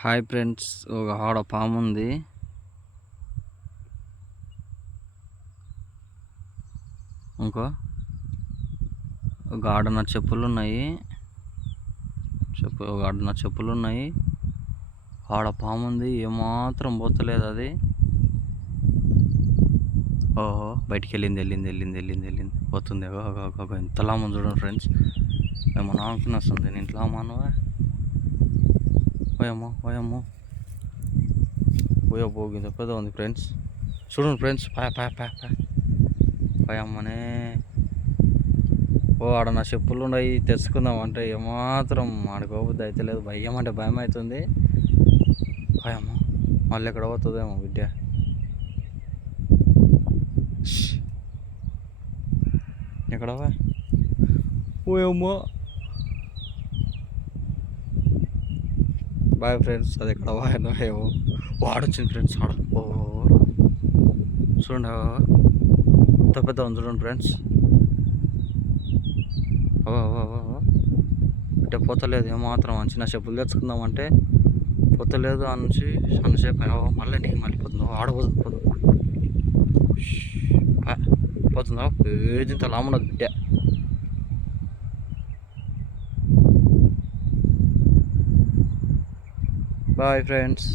Hi friends, ఒక ఆడ పాము ఉంది. ఇంకో ఒక ఆడన చెప్పులు ఉన్నాయి. ఒక ఆడన చెప్పులు ఉన్నాయి. ఆడ పాము ఉంది, ఏమాత్రం పోతలేదు అది. ఓహో, బయటికి వెళ్ళింది పోతుంది. ఎంతలా ముందు చూడండి ఫ్రెండ్స్. ఏమన్నా అనుకుని వస్తుంది. నేను ఇంట్లో మానవా ఓయమ్మో పోయింది పెద్ద ఉంది ఫ్రెండ్స్. చూడండి ఫ్రెండ్స్, అమ్మనే. ఆడ నా చెప్పులు ఉన్నాయి, తెచ్చుకుందాం అంటే ఏమాత్రం ఆడుకోబుద్ది అయితే లేదు. భయం అంటే భయం అవుతుంది. అమ్మ మళ్ళీ ఎక్కడ పోతుందేమో బిడ్డ. ఎక్కడ ఓయమ్మో. బాయ్ ఫ్రెండ్స్, అది ఎక్కడ పోయానో ఏమో. వాడొచ్చింది ఫ్రెండ్స్ ఆడ. చూడండి, ఎంత పెద్ద ఉంది చూడండి ఫ్రెండ్స్. అంటే పోతలేదు ఏమాత్రం. చిన్న చెప్పులు తెచ్చుకుందామంటే పోతలేదు. ఆ నుంచి సన్నసేపు మళ్ళీ నీకు మళ్ళీ పోతుందో ఆడపోతుంది. పోతుందా ఏదింత లామున్నది బిడ్డ. Boy friends.